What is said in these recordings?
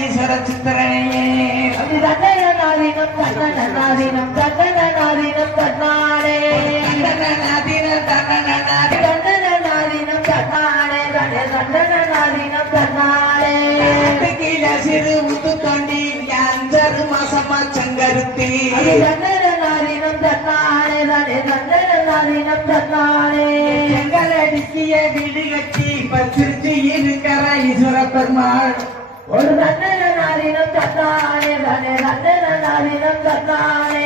ஈஸ்வர சித்திரனையே அது தண்டனாதீனம் தண்டனாதீனம் தண்டனாதீனம் தன்னாடே தண்டனாதீனம் தண்டனாதீனம் தன்னாடே தண்டனாதீனம் தன்னாடே கீழே சிறு முத்து தோண்டி 5 மாசமா சங்கருத்தி தண்டனாதீனம் தன்னாடே தண்டனாதீனம் தன்னாடே செங்கலடிக்கிய வீடு கட்டி பச்சிருச்சு இருக்கிற ஈஸ்வர பெருமாள் ஒரு தண்டனாதீனம் தன்னாடே தண்டனாதீனம் தன்னாடே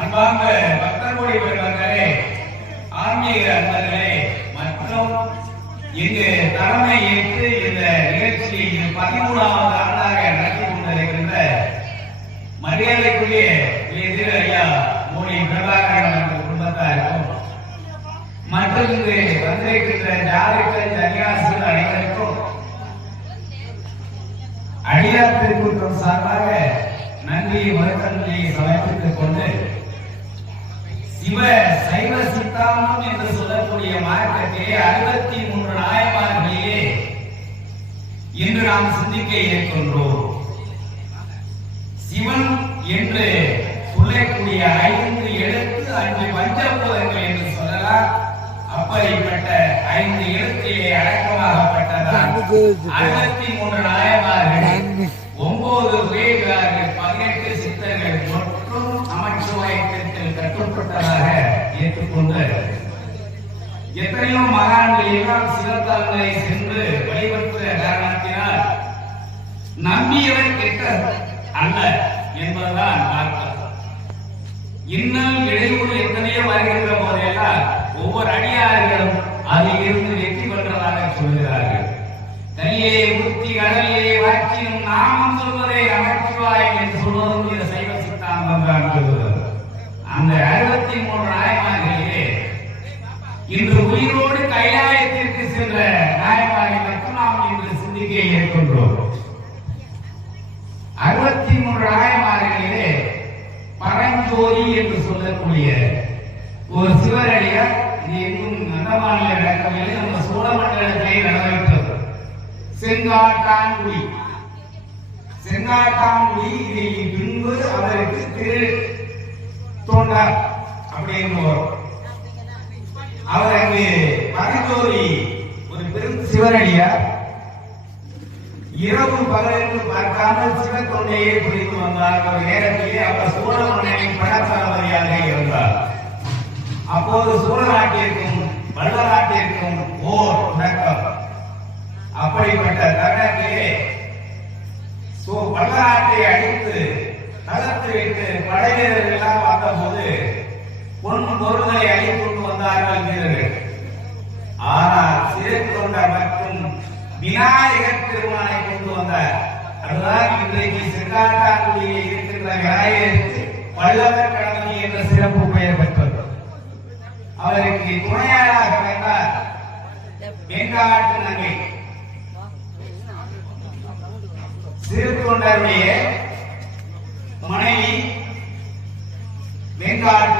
அன்பார்ந்த பக்தர்கோடி பெருமக்களே, ஆன்மீக அன்பர்களே மற்றும் இங்கு தலைமை ஏற்று இந்த நிகழ்ச்சியை 13வது ஆண்டாக நடத்தி கொண்டிருக்கின்ற மரியாதைக்குரிய திரு ஐயா மோடி பிரபாகரன் குடும்பத்தாருக்கும் மற்றும் இங்கு வந்திருக்கின்ற ஜாதிகள் ஜன்னியாசிகள் அனைவருக்கும் அடியார் திருக்கூட்டம் சார்பாக நன்றி வணக்கங்களை சமர்ப்பித்துக் கொண்டு சைவ சித்தாந்தம் என்று சொல்லக்கூடிய மார்க்கத்திலே 63 நாயன்மார்களிலே இன்று நாம் சிந்திக்க இருக்கின்றோம். சிவன் என்று சொல்லக்கூடிய 5 எழுத்து 5 பஞ்சபூதங்கள் என்று சொல்லலாம். அப்படிப்பட்ட 5 எழுத்திலே அடக்கமாகப்பட்டதான் 63 நாயன்மார்கள், 9 வேதார்கள், 18 சித்தர்கள் மற்றும் அமைச்சுவாயத்திற்கு கட்டுப்பட்டதாக ஏற்றுக்கொண்டு எத்தனையோ மகான்கள் எல்லாம் சிவத்தலங்களை சென்று வழிபட்ட காரணத்தினால் நம்பியவர் கெட்ட அல்ல என்பதுதான் அர்த்தம். இன்னும் இடையூறு எத்தனையோ வருகின்ற போதெல்லாம் ஒவ்வொரு அடியார்களும் அதில் இருந்து வெற்றி பெற்றதாக சொல்கிறார்கள். கையே புத்தி கடலே வாக்கினும் நாமம் சொல்வதே நமச்சிவாயம் என்று சொல்வதும் இந்த சைவ சித்தாந்தம் தான் சொல்கிறது. அந்த 63 நாயன்மார்களிலே இன்று உயிரோடு கைலாயத்திற்கு சென்ற நாயன்மார்களை மட்டும் நாம் இன்று சிந்திக்க இருக்கின்றோம். 63 நாயன்மார்களிலே பரஞ்சோதி என்று சொல்லக்கூடிய ஒரு சிவரடியார் இது எங்கும் அந்தமானில் நடக்கவில்லை, நம்ம சோழமண்டலத்திலே நடந்தது. செங்காட்டான்குடி இதில் பின்பு அவருக்கு திரு தோண்டார் அப்படின்னு வரும். அவர் அங்கு பரஞ்சோதி ஒரு பெரும் சிவனடியார் இரவு பகலென்று பார்க்காமல் சிவத்தொண்டையை புரிந்து வந்தார். ஒரு நேரத்திலே அவர் சோழ மன்னனின் படத்தளபதியாக இருந்தார். அப்போது சோழ நாட்டிற்கும் வல்ல நாட்டிற்கும் ஓர் முழக்கம். அப்படிப்பட்ட தருணத்திலே வல்ல நாட்டை அடித்து தளர்த்து விட்டு படை வீரர்கள் எல்லாம் வந்தபோது பொன் பொருள்களை அழித்து கொண்டு வந்தார்கள் வீரர்கள். ஆனால் சிறுத்தொண்ட மற்றும் விநாயகர் திருமணை கொண்டு வந்தார். அதுதான் இன்றைக்கு செங்காட்டாங்குடியில் இருக்கின்ற விநாயகருக்கு பல்லவர் கடமை என்ற சிறப்பு பெயர் பெற்றது. அவருக்கு துணையாளராக வந்தார் வெங்காட்டு நங்கை. சிறுத்தொண்டருடைய மனைவி வெங்காட்டு